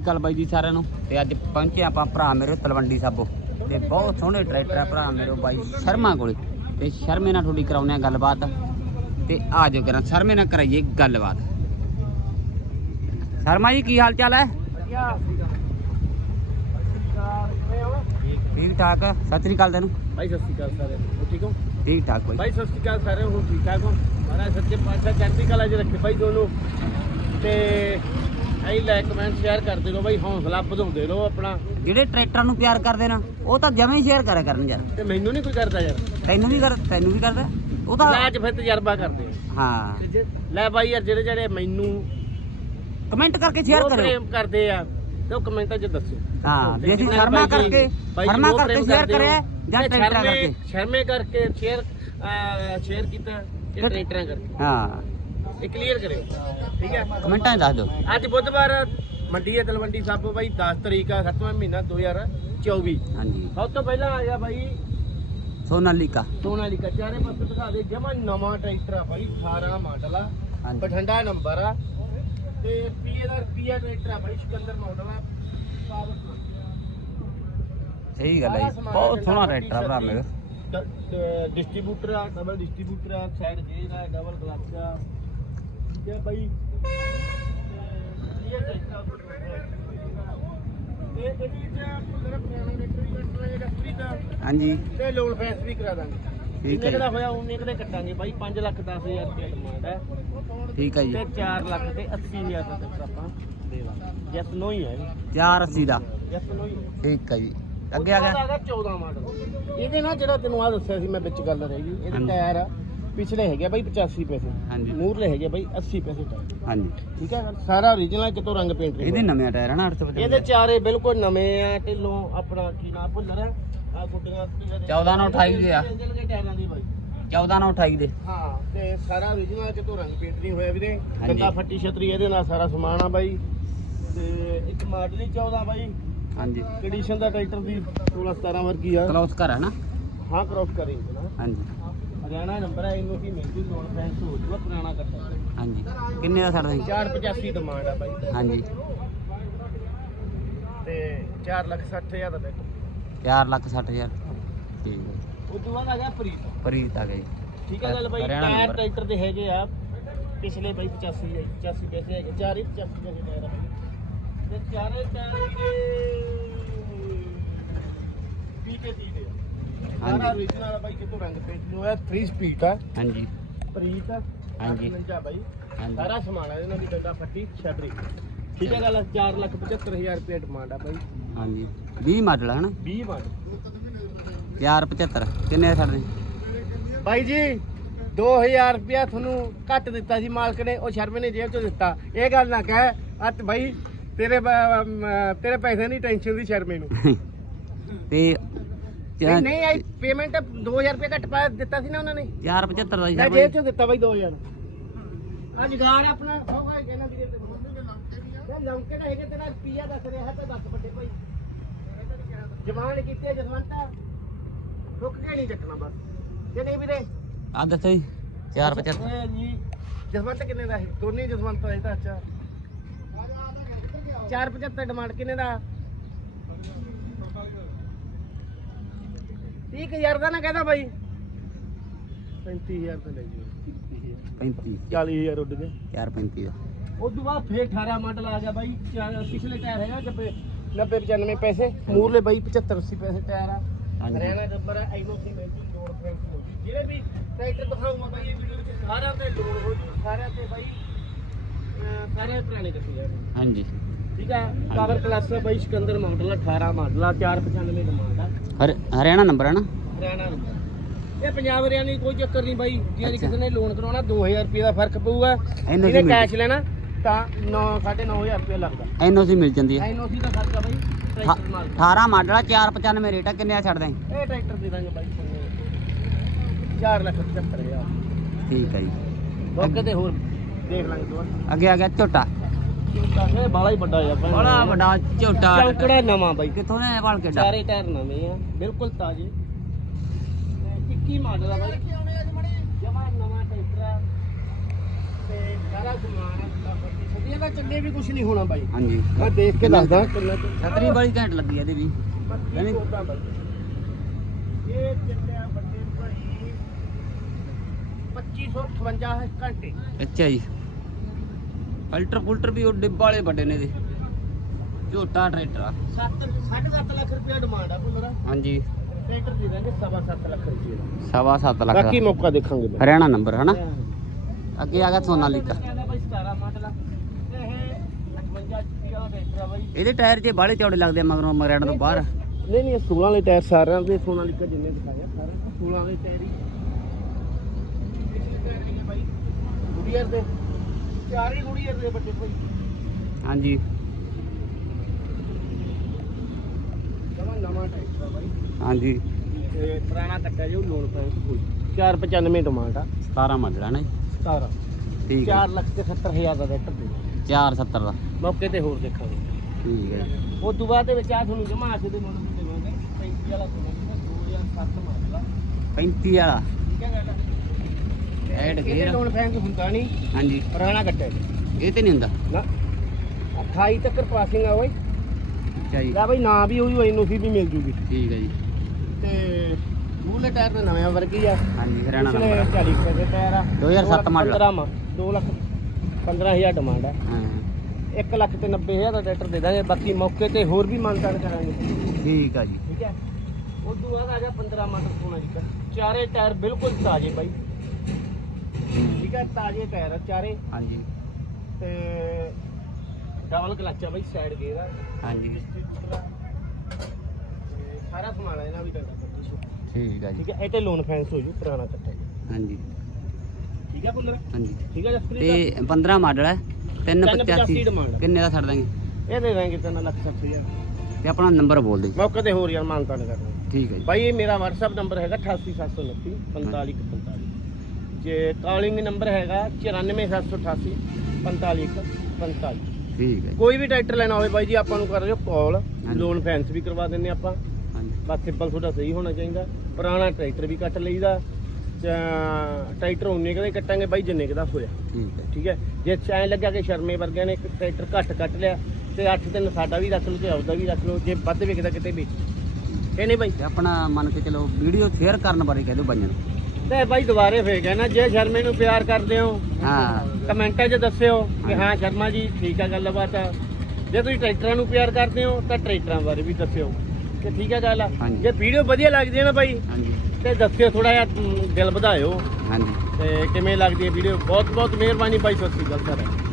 ਕੱਲ ਬਾਈ ਜੀ ਸਾਰਿਆਂ ਨੂੰ। ਤੇ ਅੱਜ ਪਹੁੰਚੇ ਆਪਾਂ ਭਰਾ ਮੇਰੇ ਤਲਵੰਡੀ ਸਾਬੋ। ਤੇ ਬਹੁਤ ਸੋਹਣੇ ਟਰੈਕਟਰ ਆ ਭਰਾ ਮੇਰੇ ਬਾਈ ਸ਼ਰਮਾ ਕੋਲੇ। ਤੇ ਸ਼ਰਮੇ ਨਾਲ ਥੋੜੀ ਕਰਾਉਨੇ ਆ ਗੱਲਬਾਤ। ਤੇ ਆ ਜਾਓ ਕਰਾਂ ਸ਼ਰਮੇ ਨਾਲ ਕਰਾਈਏ ਗੱਲਬਾਤ। ਸ਼ਰਮਾ ਜੀ ਕੀ ਹਾਲ ਚਾਲ ਹੈ? ਠੀਕ ਠਾਕ ਸਤਿ ਸ੍ਰੀ ਅਕਾਲ ਤੈਨੂੰ। ਭਾਈ ਸਤਿ ਸ਼੍ਰੀ ਅਕਾਲ ਸਾਰੇ। ਠੀਕ ਹੋ? ਠੀਕ ਠਾਕ ਬਾਈ। ਭਾਈ ਸਤਿ ਸ਼੍ਰੀ ਅਕਾਲ ਸਾਰੇ ਹੋ ਠੀਕ ਠਾਕ ਹੋ? ਮਹਾਰਾਜ ਸੱਚੇ ਪਾਤਸ਼ਾਹ ਚੜ੍ਹਦੀ ਕਲਾ 'ਚ ਰੱਖੇ ਭਾਈ ਦੋਨੋਂ। ਤੇ ਐ ਲਾਈਕ ਕਮੈਂਟ ਸ਼ੇਅਰ ਕਰਦੇ ਰਹੋ ਭਾਈ ਹੌਸਲਾ ਵਧਾਉਂਦੇ ਰਹੋ ਆਪਣਾ। ਜਿਹੜੇ ਟਰੈਕਟਰਾਂ ਨੂੰ ਪਿਆਰ ਕਰਦੇ ਨਾ ਉਹ ਤਾਂ ਜਮਾਂ ਹੀ ਸ਼ੇਅਰ ਕਰਿਆ ਕਰਨ ਯਾਰ। ਤੇ ਮੈਨੂੰ ਨਹੀਂ ਕੋਈ ਕਰਦਾ ਯਾਰ। ਤੈਨੂੰ ਵੀ ਕਰ ਤੈਨੂੰ ਵੀ ਕਰਦਾ। ਉਹ ਤਾਂ ਲੈ ਅੱਜ ਫਿਰ ਤਜਰਬਾ ਕਰਦੇ ਆ। ਹਾਂ। ਲੈ ਭਾਈ ਯਾਰ ਜਿਹੜੇ ਜਿਹੜੇ ਮੈਨੂੰ ਕਮੈਂਟ ਕਰਕੇ ਸ਼ੇਅਰ ਉਹ ਕਰਿਓ। ਪ੍ਰੇਮ ਕਰਦੇ ਆ ਤੇ ਉਹ ਕਮੈਂਟਾਂ 'ਚ ਦੱਸਿਓ। ਹਾਂ ਵੀ ਅਸੀਂ ਸ਼ਰਮਾ ਬਾਈ ਕਰਕੇ ਬਾਈ ਸ਼ਰਮਾ ਕਰਕੇ ਸ਼ੇਅਰ। ਕਰਿਆ ਜਾਂ ਟਰੈਕਟਰਾਂ ਕਰਕੇ? ਸ਼ਰਮੇ ਕਰਕੇ ਸ਼ੇਅਰ ਸ਼ੇਅਰ ਕੀਤਾ ਤੇ- ਟਰੈਕਟਰਾਂ ਕਰਕੇ। ਹਾਂ। ਇਹ ਕਲੀਅਰ ਕਰਿਓ। ਠੀਕ ਹੈ? ਕਮੈਂਟਾਂ 'ਚ ਦੱਸ ਦਿਓ। ਅੱਜ ਬੁੱਧਵਾਰ ਮੰਡੀ ਹੈ ਤਲਵੰਡੀ ਸਾਬੋ ਬਾਈ 10 ਤਰੀਕ ਆ 7ਵਾਂ ਮਹੀਨਾ 2024 ਹਾਂਜੀ। ਸਭ ਤੋਂ ਪਹਿਲਾਂ ਆ ਗਿਆ ਬਾਈ ਸੋਨਾਲੀਕਾ। ਸੋਨਾਲੀਕਾ। ਚਾਰੇ ਪਾਸੇ ਦਿਖਾ ਦੇ ਜਮਾ ਨਵਾਂ ਟਰੈਕਟਰ ਆ ਬਾਈ 18 ਮਾਡਲ ਆ ਬਠੰਡਾ ਨੰਬਰ ਆ। ਤੇ ਰੁਪਈਏ ਦਾ ਰੁਪਈਆ ਟਰੈਕਟਰ ਆ ਬਾਈ ਸਿਕੰਦਰ ਮਾਡਲ ਆ ਪਾਵਰ ਸਹੀ ਗੱਲ ਹੈ। ਬਹੁਤ ਸੋਹਣਾ ਟਰੈਕਟਰ ਆ ਭਰਾ ਮੇਰੇ ਡਿਸਟ੍ਰੀਬਿਊਟਰ ਆ ਡਬਲ ਡਿਸਟ੍ਰੀਬਿਊਟਰ ਆ ਸਾਈਡ ਗੇਜ ਆ ਡਬਲ ਕਲਚ ਆ। ਠੀਕ ਹੈ ਬਾਈ ਇਹ ਟਰੈਕਟਰ ਆ ਤੇ ਇਹਦੇ ਵਿੱਚ ਮੇਰਾ ਪੁਰਾਣਾ ਟਰੈਕਟਰ ਵੀ ਕੱਟ ਲਏਗਾ ਫਰੀ ਦਾ ਹਾਂਜੀ। ਤੇ ਲੋਨ ਫੈਸ ਵੀ ਕਰਾ ਦਾਂਗੇ। ਠੀਕ ਜਿੰਨੇ ਹੈ ਦਾ ਹੋਇਆ ਉਹਨੇ ਕਦੇ ਕੱਟਾਂਗੇ ਬਾਈ। 5 ਲੱਖ 10000 ਰੁਪਏ ਡਿਮਾਂਡ ਹੈ। ਠੀਕ ਹੈ ਜੀ। ਤੇ 4 ਲੱਖ ਤੇ 80000 ਦਾ ਟਰੈਕਟਰ ਆਪਾਂ ਦੇ ਜੈਸ ਨੋ ਹੀ ਹੈ 480 ਦਾ। ਜੈਸ ਨੋ ਹੀ ਹੈ। ਠੀਕ ਹੈ ਜੀ। ਅੱਗੇ ਆ ਗਿਆ। 14 ਮਾਡਲ। ਇਹਦੇ ਨਾਲ ਜਿਹੜਾ ਤੈਨੂੰ ਆ ਦੱਸਿਆ ਸੀ ਮੈਂ ਵਿੱਚ ਗੱਲ ਰਹਿ ਗਈ। ਇਹਦੇ। ਟਾਇਰ ਆ। ਪਿਛਲੇ ਹੈਗੇ ਬਾਈ 85 ਪੈਸੇ। ਹਾਂਜੀ। ਮੂਰਲੇ ਹੈਗੇ ਬਾਈ 80 ਪੈਸੇ ਟਾਇਰ ਹਾਂਜੀ। ਠੀਕ ਹੈ ਸਾਰਾ ਓਰੀਜਨਲ ਕਿਤੋਂ ਰੰਗ ਪੇਂਟ ਇਹਦੇ। ਨਵੇਂ ਟਾਇਰ ਹਨ 855 ਇਹਦੇ ਚਾਰੇ ਬਿਲਕੁਲ ਨਵੇਂ ਆ ਢਿੱਲੋਂ ਆਪਣਾ ਕੀ ਨਾਮ ਭੁੱਲ ਰਿਹਾ ਆ ਗੁੱਡੀਆਂ 14 ਨਾਲ 28 ਦੇ ਆ। ਦੇ ਟਾਇਰਾਂ ਦੀ ਬਾਈ। 14 ਨਾਲ 28 ਦੇ। ਹਾਂ ਤੇ ਸਾਰਾ ਓਰੀਜਨਲ ਕਿਤੋਂ ਰੰਗ ਪੇਂਟ ਨਹੀਂ ਹੋਇਆ ਵੀਰੇ। ਹਾਂਜੀ। ਕੰਦਾ ਫੱਟੀ ਛਤਰੀ ਇਹਦੇ ਨਾਲ ਸਾਰਾ ਸਮਾਨ ਆ ਬਾਈ। ਤੇ ਇੱਕ ਮਾਡਲ ਹੀ 14 ਬਾਈ। ਹਾਂਜੀ। ਕੰਡੀਸ਼ਨ ਦਾ ਟਰੈਕਟਰ ਦੀ 16 17 ਵਰਗੀ ਆ। ਕਲੋਸ ਕਰ ਹੈ ਨਾ। ਹਾਂ ਕ੍ਰੋਸ ਕਰਿੰਗ ਨਾ। ਹਾਂਜੀ। ਹਰਿਆਣਾ ਨੰਬਰ ਹੈ ਇਹਨੂੰ ਕੀ ਮਿਲਦੀ ਲੋਨ ਫੈਂਸ ਹੋ ਜੂਗਾ ਪੁਰਾਣਾ ਕੱਟਾ ਹਾਂਜੀ। ਕਿੰਨੇ ਦਾ ਛੱਡਦੇ 485 ਡਿਮਾਂਡ ਆ ਬਾਈ। ਹਾਂਜੀ। ਤੇ 4 ਲੱਖ 60 ਹਜ਼ਾਰ ਦਾ ਦੇਖੋ 4 ਲੱਖ 60 ਹਜ਼ਾਰ। ਠੀਕ ਹੈ ਉਸ ਤੋਂ ਬਾਅਦ ਆ ਗਿਆ ਪ੍ਰੀਤ। ਪ੍ਰੀਤ ਆ ਗਈ ਠੀਕ ਹੈ ਗੱਲ ਬਾਈ ਹਰਿਆਣਾ ਟਾਇਰ number। ਟਰੈਕਟਰ ਦੇ ਹੈਗੇ ਆ ਪਿਛਲੇ ਬਾਈ 85 ਹੈ 85 ਪੈਸੇ ਹੈਗੇ ਚਾਰ ਹੀ 85 ਪੈਸੇ ਟਾਇਰ ਆ। ਤੇ ਚਾਰੇ ਟਾਇਰ ਪੀਕੇ ਤੀ ਦੇ ਆ। ਸਾਰਾ ਹਾਂਜੀ। original ਆ ਬਾਈ ਕਿਤੋਂ ਰੰਗ ਪੇਂਟ ਨਹੀਂ ਹੋਇਆ 3 ਸਪੀਡ ਆ। ਹਾਂਜੀ। ਪ੍ਰੀਤ ਆ ਹਾਂਜੀ। 58 ਬਾਈ। ਹਾਂਜੀ। ਸਾਰਾ ਸਮਾਨ ਆ ਇਹਨਾਂ ਦੀ ਡੰਡਾ ਫੱਟੀ ਛਤਰੀ ਠੀਕ ਹੈ ਗੱਲ 4 ਲੱਖ 75000 ਰੁਪਏ ਡਿਮਾਂਡ ਆ ਬਾਈ। ਹਾਂਜੀ। 20 ਮਾਡਲ ਹੈ ਨਾ 20 ਮਾਡਲ। 475 ਕਿੰਨੇ ਦਾ ਛੱਡਦੇ ਬਾਈ ਜੀ 2000 ਰੁਪਇਆ ਤੁਹਾਨੂੰ ਘੱਟ ਦਿੱਤਾ ਸੀ ਮਾਲਕ ਨੇ ਉਹ ਸ਼ਰਮੇ ਨੇ ਜੇਬ ਚੋਂ ਦਿੱਤਾ। ਇਹ ਗੱਲ ਨਾ ਕਹਿ ਅੱਤ ਬਾਈ ਤੇਰੇ ਬ- ਅਮ, ਤੇਰੇ ਪੈਸੇ ਦੀ ਟੈਨਸ਼ਨ ਸੀ ਸ਼ਰਮੇ ਨੂੰ। ਤੇ ਨਹੀਂ ਨਹੀਂ ਆਈ ਪੇਮੈਂਟ 2000 ਰੁਪਏ ਘੱਟ ਪਾ ਦਿੱਤਾ ਸੀ ਨਾ ਉਹਨਾਂ ਨੇ। 475 ਦਾ ਹੀ ਮੈਂ ਜੇਬ ਚੋਂ ਦਿੱਤਾ ਬਾਈ 2000 ਅੱਜ ਗਾਰ ਆਪਣਾ ਹੋਗਾ ਕਹਿੰਦਾ ਵੀਰੇ ਤੇ ਮੈਂ ਲੰਕੇ ਨਾ ਹੈਗੇ ਤੇਰਾ ਰੁਪਿਆ ਦੱਸ ਰਿਹਾ ਤਾਂ ਦੱਸ ਵੱਡੇ ਭਾਈ। ਜਵਾਨ ਕੀਤੇ ਜਸਵੰਤਾ। ਰੁਕ ਕੇ ਨਹੀਂ ਚੱਕਣਾ ਬਸ। ਜੇ ਨਹੀਂ ਵੀਰੇ। ਆ ਦੱਸੋ ਜੀ 475 ਇਹ ਜੀ ਜਸਵੰਤ ਕਿੰਨੇ ਦਾ ਹੈ? ਦੋਨੇ ਜਸਵੰਤ ਦਾ ਇਹਦਾ ਅੱਛਾ। 475 ਡਿਮਾਂਡ ਕਿੰਨੇ ਦਾ? 30000 ਦਾ ਨਾ ਕਹਿੰਦਾ ਬਾਈ। 35000 ਤਾਂ ਲੈ ਜਿਓ। 35 40000 ਉੱਡ ਗਏ। 435 ਦਾ। ਉਸ ਤੋਂ ਬਾਅਦ ਫੇਰ 18 ਮਾਡਲ ਆ ਗਿਆ ਬਾਈ। ਚਾਰ- ਪਿਛਲੇ ਟਾਇਰ ਹੈਗਾ 90 90 95 ਪੈਸੇ। ਮੂਰਲੇ ਬਾਈ 75 80 ਪੈਸੇ ਟਾਇਰ ਆ। ਹਾਂਜੀ। ਹਰਿਆਣਾ ਨੰਬਰ ਆ ਐਨਓਸੀ ਮਿਲਦੀ ਲੋਡ ਫਰੈਂਸ ਹੋ ਜੂ ਜਿਹੜੇ ਵੀ ਟਰੈਕਟਰ ਦਿਖਾਉਂਗਾ ਬਾਈ ਇਹ ਵੀਡੀਓ ਵਿੱਚ ਸਾਰਿਆਂ ਤੇ ਲੋਡ ਹੋ ਜੂ ਸਾਰਿਆਂ ਤੇ ਬਾਈ ਅਹ ਸਾਰੇ ਪੁਰਾਣੇ ਕੱਟੇ ਜਾਣੇ ਹਾਂਜੀ। ਠੀਕ ਹੈ ਪਾਵਰ ਕਲਾਸ ਬਾਈ ਸਿਕੰਦਰ ਮਾਡਲ ਆ 18 ਮਾਡਲ ਆ 495 ਡਿਮਾਂਡ ਆ। ਹਰ ਹਰਿਆਣਾ ਨੰਬਰ ਹੈ ਨਾ? ਹਰਿਆਣਾ ਨੰਬਰ ਇਹ ਪੰਜਾਬ ਹਰਿਆਣਾ ਕੋਈ ਚੱਕਰ ਨਹੀਂ ਬਾਈ ਜੇ। ਕਿਸੇ ਨੇ ਲੋਨ ਕਰਾਉਣਾ 2000 ਰੁਪਏ ਦਾ ਫ਼ਰਕ ਪਊਗਾ। ਇਹਨੂੰ ਕੈਸ਼ ਲੈਣਾ ਤਾਂ 9 9500 ਰੁਪਏ ਲੱਗਦਾ। ਐਨਓਸੀ ਮਿਲ ਜਾਂਦੀ ਹੈ ਐਨਓਸੀ ਦਾ ਖਰਚਾ ਬਾਈ ਟਰੈਕਟਰ ਨਾਲ 18 ਮਾਡਲ ਆ 495 ਰੇਟ ਆ ਕਿੰਨੇ ਦਾ? ਛੱਡਦੇ ਇਹ ਟਰੈਕਟਰ ਦੇ ਦਾਂਗੇ ਬਾਈ ਤੁਹਾਨੂੰ 4 ਲੱਖ 75 ਹਜ਼ਾਰ। ਠੀਕ ਹੈ ਜੀ। ਮੌਕੇ ਤੇ ਹੋਰ ਦੇਖ ਲਾਂਗੇ ਦੋ ਅੱਗੇ ਆ ਗਿਆ ਝੋਟਾ। ਇਹ ਬਾਲਾ ਹੀ ਵੱਡਾ ਆ ਬੜਾ ਵੱਡਾ ਝੋਟਾ ਚੌਂਕੜਾ ਨਵਾਂ ਬਾਈ। ਕਿੱਥੋਂ ਦੇ ਵਾਲ ਕਿੱਡਾ? ਚਾਰੇ ਟਾਇਰ ਨਵੇਂ ਆ ਬਿਲਕੁਲ ਤਾਜ਼ੇ। ਤੇ 21 ਮਾਡਲ ਆ ਬਾਈ। ਜਮਾ ਨਵਾਂ ਟਰੈਕਟਰ ਆ। ਤੇ ਸਾਰਾ ਸਮਾਨ ਆ ਸਦੀ ਇਹਦਾ ਚੱਲੇ ਵੀ ਕੁਝ ਨਹੀਂ ਹੋਣਾ ਬਾਈ। ਹਾਂਜੀ। ਮੈਂ ਦੇਖ ਕੇ ਦੱਸਦਾ। ਛਤਰੀ ਬੜੀ ਘੈਂਟ ਲੱਗੀ ਇਹਦੇ ਵੀ। ਨਹੀਂ ਇਹ ਚੱਲਿਆ ਵੱਡੇ ਭਾਈ 2558 ਘੰਟੇ। ਅੱਛਾ ਜੀ। ਅਲਟਰ ਪੁਲਟਰ ਵੀ ਉਹ ਡਿੱਬ ਵਾਲੇ ਵੱਡੇ ਨੇ ਦੇ ਝੋਟਾ ਟਰੈਕਟਰ ਆ। 7 7.5 ਲੱਖ ਰੁਪਏ ਡਿਮਾਂਡ ਆ ਪੁੱਲਰਾ ਹਾਂਜੀ। ਟਰੈਕਟਰ ਦੇ ਦਾਂਗੇ 7.5 ਲੱਖ ਰੁਪਏ ਸਵਾ ਸੱਤ ਲੱਖ। ਬਾਕੀ ਮੌਕਾ ਦੇਖਾਂਗੇ ਹਰਿਆਣਾ ਨੰਬਰ ਹਨਾ? ਅੱਗੇ ਆ ਗਿਆ ਸੋਨਾਲੀਕਾ ਕਹਿੰਦਾ ਬਾਈ 17 ਮਾਡਲ ਆ ਤੇ ਇਹ 58 ਰੁਪਏ ਦਾ ਟਰੈਕਟਰ ਆ ਬਾਈ। ਇਹਦੇ ਟਾਇਰ ਜੇ ਬਾਹਲੇ ਚੌੜੇ ਲੱਗਦੇ ਆ ਮਗਰੋਂ ਮਗਰੈਂਡ ਤੋਂ ਬਾਹਰ। ਨਹੀਂ ਨਹੀਂ ਇਹ 16 ਵਾਲੇ ਟਾਇਰ ਸਾਰਿਆਂ ਦੇ ਸੋਨਾਲੀਕਾ ਜਿੰਨੇ ਦਿਖਾਇਆ ਸਾਰੇ 16 ਵਾਲੇ ਟਾਇਰ ਹੀ। ਪਿਛਲੇ ਟਾਇਰ ਹੈਗੇ ਬਾਈ? ਗੁੜੀਅਰ ਦੇ। ਹੀ ਭਾਈ। ਹਾਂਜੀ। ਜਮਾ ਨਵਾਂ ਟਰੈਕਟਰ ਆ ਬਾਈ ਹਾਂਜੀ। ਤੇ ਪੁਰਾਣਾ ਕੱਟਿਆ ਜੋ ਲੋਨ ਪੈਂਸ ਕੋਈ। 495 ਡਿਮਾਂਡ ਆ। 17 ਮਾਡਲ ਹੈ ਨਾ ਜੀ। 17 ਠੀਕ ਹੈ। 4 ਲੱਖ ਤੇ 70 ਹਜ਼ਾਰ ਦਾ ਟਰੈਕਟਰ ਦੇ। 470 ਦਾ। ਮੌਕੇ ਤੇ ਹੋਰ ਦੇਖਾਂਗੇ। ਠੀਕ ਹੈ। ਉਸ ਤੋਂ ਬਾਅਦ ਦੇ ਵਿੱਚ ਆ ਤੁਹਾਨੂੰ ਜਮਾ ਅੱਜ ਦੇ ਮਾਡਲ ਨੂੰ ਦੇਵਾਂਗੇ। 35 ਵਾਲਾ ਤੁਹਾਨੂੰ 2007 ਮਾਡਲ। ਆ 35 ਵਾਲਾ। ਠੀਕ ਹੈ ਗੱਲ ਐਡ ਇਹਦੇ ਗੇਅਰ ਲੋਨ ਫੈਂਕ ਹੁੰਦਾ ਨਹੀਂ। ਹਾਂਜੀ। ਪੁਰਾਣਾ ਕੱਟਿਆ ਇਹ ਤੇ ਨਹੀਂ ਹੁੰਦਾ। ਨਾ। 28 ਤੱਕ ਪਾਸਿੰਗ ਆ ਓਏ। ਅੱਛਾ ਜੀ। ਲੈ ਬਈ ਨਾ ਵੀ ਹੋਈ ਹੋਈ ਨੂੰ ਵੀ ਮਿਲ ਜੂਗੀ। ਠੀਕ ਹੈ ਜੀ। ਤੇ ਮੂਲੇ ਟਾਇਰ ਤੇ ਨਵੇਂ ਵਰਗੀ ਆ। ਹਾਂਜੀ ਹਰਿਆਣਾ ਪਿਛਲੇ ਨੰਬਰ 40 ਰੁਪਏ ਦੇ ਟਾਇਰ ਆ। 2007 ਮਾਡਲ। 15 ਮਾ 2 ਲੱਖ 15000 ਡਿਮਾਂਡ ਆ। ਹਾਂ। 1 ਲੱਖ ਤੇ 90000 ਦਾ ਟਰੈਕਟਰ ਦੇ ਦਾਂਗੇ। ਬਾਕੀ ਮੌਕੇ ਤੇ ਹੋਰ ਵੀ ਮਾਨਤਾਨ ਕਰਾਂਗੇ। ਠੀਕ ਆ ਜੀ। ਠੀਕ ਹੈ। ਤੋਂ ਬਾਅਦ ਆ ਜਾ 15 ਮਾਡਲ ਸੋਨਾ ਜੀ ਚਾਰੇ ਟਾਇਰ ਬਿਲਕੁਲ ਤਾਜ਼ੇ ਬਾਈ। ਠੀਕ ਹੈ ਤਾਜ਼ੇ ਟਾਇਰ ਆ ਚਾਰੇ। ਹਾਂਜੀ। ਤੇ ਡਬਲ ਕਲਚ ਆ ਬਾਈ ਸਾਈਡ ਗੇਅਰ ਆ। ਹਾਂਜੀ। distributor ਆ, ਤੇ ਸਾਰਾ ਸਮਾਨ ਆ ਇਹਨਾਂ ਵੀ ਟਾਇਰ ਠੀਕ ਆ ਜੀ। ਠੀਕ ਹੈ ਇਹ ਤੇ ਲੋਨ ਫੈਂਸ ਹੋ ਜੂ ਪੁਰਾਣਾ ਕੱਟਾ ਜੀ। ਹਾਂਜੀ। ਠੀਕ ਹੈ ਪੁੰਦਰ? ਹਾਂਜੀ। ਠੀਕ ਹੈ ਜਸਪ੍ਰੀਤ? ਤੇ 15 ਮਾਡਲ ਹੈ 385 385 demand। ਕਿੰਨੇ ਦਾ ਛੱਡ ਦਾਂਗੇ ਇਹ ਦੇ ਦਾਂਗੇ 3 ਲੱਖ 60 ਹਜ਼ਾਰ। ਤੇ ਆਪਣਾ ਨੰਬਰ ਬੋਲ ਦੇ ਮੌਕੇ ਤੇ ਹੋਰ ਯਾਰ ਮਾਨਤਾ ਨਹੀਂ ਕਰਨਾ। ਠੀਕ ਹੈ ਜੀ। ਬਾਈ ਇਹ ਮੇਰਾ WhatsApp ਨੰਬਰ ਹੈਗਾ 88729 4545 ਜੇ ਕਾਲਿੰਗ ਨੰਬਰ ਹੈਗਾ 94788 4545 ਠੀਕ ਹੈ। ਕੋਈ ਵੀ ਟਰੈਕਟਰ ਲੈਣਾ ਹੋਵੇ ਬਾਈ ਜੀ ਆਪਾਂ ਨੂੰ ਕਰ ਲਿਓ ਕਾਲ। ਲੋਨ ਫੈਂਸ ਵੀ ਕਰਵਾ ਦਿੰਦੇ ਆਪਾਂ। ਹਾਂਜੀ। ਬਸ ਸਿੰਪਲ ਤੁਹਾਡਾ ਸਹੀ ਹੋਣਾ ਚਾਹੀਦਾ। ਪੁਰਾਣਾ ਟਰੈਕਟਰ ਵੀ ਕੱਟ ਲਈਦਾ। ਟਰੈਕਟਰ ਉਨੇ ਕਦੇ ਕੱਟਾਂਗੇ ਬਾਈ ਜਿੰਨੇ ਕਦਾ ਹੋਇਆ। ਠੀਕ ਹੈ। ਠੀਕ ਹੈ? ਜੇ ਐਂ ਲੱਗਾ ਕਿ ਸ਼ਰਮੇ ਵਰਗਿਆਂ ਨੇ ਇੱਕ ਟਰੈਕਟਰ ਘੱਟ ਕੱਟ ਲਿਆ ਤੇ 8 ਦਿਨ ਸਾਡਾ ਵੀ ਰੱਖ ਲਓ ਤੇ ਆਪਦਾ ਵੀ ਰੱਖ ਲਓ ਜੇ ਵੱਧ ਵਿਕਦਾ ਕਿਤੇ ਵੇਚ ਇਹ ਨਹੀਂ ਬਾਈ? ਆਪਣਾ ਮੰਨ ਕੇ ਚਲੋ ਵੀਡੀਓ ਸ਼ੇਅਰ ਕਰਨ ਬਾਰੇ ਕਹਿ ਦਿਓ ਬਾਈਆਂ ਨੂੰ। ਤੇ ਬਾਈ ਦੁਬਾਰੇ ਫੇਰ ਕਹਿਣਾ ਜੇ ਸ਼ਰਮੇ ਨੂੰ ਪਿਆਰ ਕਰਦੇ ਹੋ ਹਾਂ। ਕਮੈਂਟਾਂ 'ਚ ਦੱਸਿਓ ਕਿ ਹਾਂ ਸ਼ਰਮਾ ਜੀ ਠੀਕ ਆ ਗੱਲਬਾਤ। ਆ ਜੇ ਤੁਸੀਂ ਟਰੈਕਟਰਾਂ ਨੂੰ ਪਿਆਰ ਕਰਦੇ ਹੋ ਤਾਂ ਟਰੈਕਟਰਾਂ ਬਾਰੇ ਵੀ ਦੱਸਿਓ ਕਿ ਠੀਕ ਆ ਗੱਲ ਆ। ਹਾਂਜੀ। ਜੇ ਵੀਡੀਓ ਵਧੀਆ ਲੱਗਦੀ ਹੈ ਨਾ ਬਾਈ ਹਾਂਜੀ। ਤੇ ਦੱਸਿਓ ਥੋੜਾ ਜਿਹਾ ਅਮ, ਦਿਲ ਵਧਾਇਓ। ਹਾਂਜੀ। ਤੇ ਕਿਵੇਂ ਲੱਗਦੀ ਹੈ ਵੀਡੀਓ? ਬਹੁਤ ਬਹੁਤ ਮਿਹਰਬਾਨੀ ਬਾਈ ਸਤਿ ਸ਼੍ਰੀ ਅਕਾਲ ਸਾਰਿਆਂ ਨੂੰ।